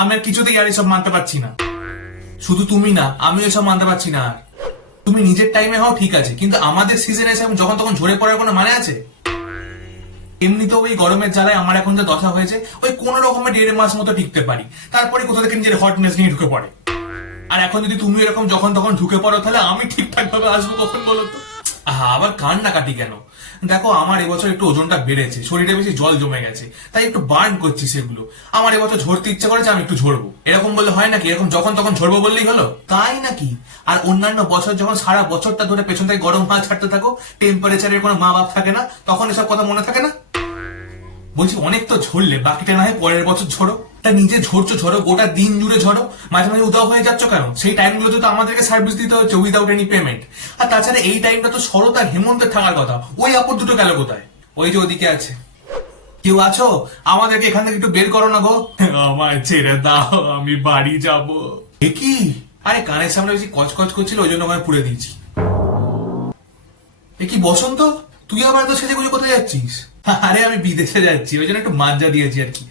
আমি আর কিছুতেই আর এসব মানতে পারছি না। শুধু তুমি না, আমি এসব মানতে পারছি না আর। তুমি নিজের টাইমে হও ঠিক আছে, কিন্তু আমাদের সিজনে এসে যখন তখন ঝরে পড়ার কোনো মানে আছে? এমনিতেও ওই গরমের জ্বালায় আমার এখন যে দশা হয়েছে, ওই কোন রকমের 1.5 মাস মতো টিকতে পারি, তারপরে কোথা থেকে নিজের হটনেস নিয়ে ঢুকে পড়ে। আর এখন যদি তুমি এরকম যখন তখন ঢুকে পড়ো, তাহলে আমি ঠিকঠাক ভাবে আসবো কখন বলো তো? আবার কান্না কাটি কেন? দেখো, আমার এবছর একটু ওজনটা বেড়েছে, শরীরে বেশি জল জমে গেছে, তাই একটু বার্ন করছি সেগুলো। আমার এবছর ঝরতে ইচ্ছা করেছে, আমি একটু ঝরবো। এরকম বললে হয় নাকি? এরকম যখন তখন ঝরবো বললেই হলো তাই নাকি? আর অন্যান্য বছর যখন সারা বছরটা ধরে পেছন থেকে গরম হাওয়া ছাড়তে থাকো, টেম্পারেচারের কোনো মা বাপ থাকে না, তখন এসব কথা মনে থাকে না? বলছি অনেক তো ঝরলে, বাকিটা না হয় পরের বছর ঝরো। তা নিজে ঝরছো ঝরো, গোটা দিন জুড়ে ঝরো, মাঝে মাঝে উদাও হয়ে যাচ্ছ কেন? সেই টাইমগুলোতে তো আমাদেরকে সার্ভিস দিতে হচ্ছে উইদাউট এনি পেমেন্ট। আর তাছাড়া এই টাইমটা তো শরৎ আর হেমন্তের থাকার কথা, ওই আপদ দুটো গেল কোথায়? ওই যে ওদিকে আছে। কেউ আছো? আমাদেরকে এখান থেকে একটু বের করো না গো। আমার ছেড়ে দাও, আমি বাড়ি যাব। এ কি? আরে কানের সামনে বেশি কচকচ করছিল, ওই জন্য ওখানে পুড়ে দিয়েছি। এ কি বসন্ত, তুই আবার তো সেজে গুজে কোথায় যাচ্ছিস? আরে আমি বিদেশে যাচ্ছি, ওই জন্য একটু মাঞ্জা দিয়েছি আর কি।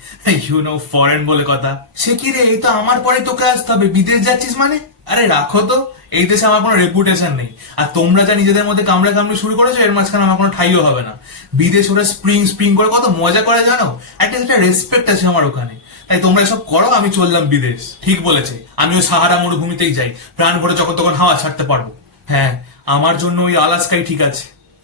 ইউ নো ফরেন বলে কথা। সে কি রে, এই তো আমার পরে তোকে আসতে হবে, বিদেশ যাচ্ছিস মানে? আরে রাখো তো, এই দেশে আমার কোনো রেপুটেশন নেই। আর তোমরা যা নিজেদের মধ্যে কামড়া কামড়ি শুরু করেছো, এর মাঝখানে আমার কোনো ঠাইও হবে না। বিদেশ ওরা স্প্রিং স্প্রিং করে কত মজা করে জানো? একটা রেসপেক্ট আছে আমার ওখানে। তাই তোমরা এসব করো, আমি চললাম বিদেশ। ঠিক বলেছে, আমিও সাহারা মরুভূমিতেই যাই, প্রাণ ভরে যখন তখন হাওয়া ছাড়তে পারবো। হ্যাঁ, আমার জন্য ওই আলাস্কাই ঠিক আছে।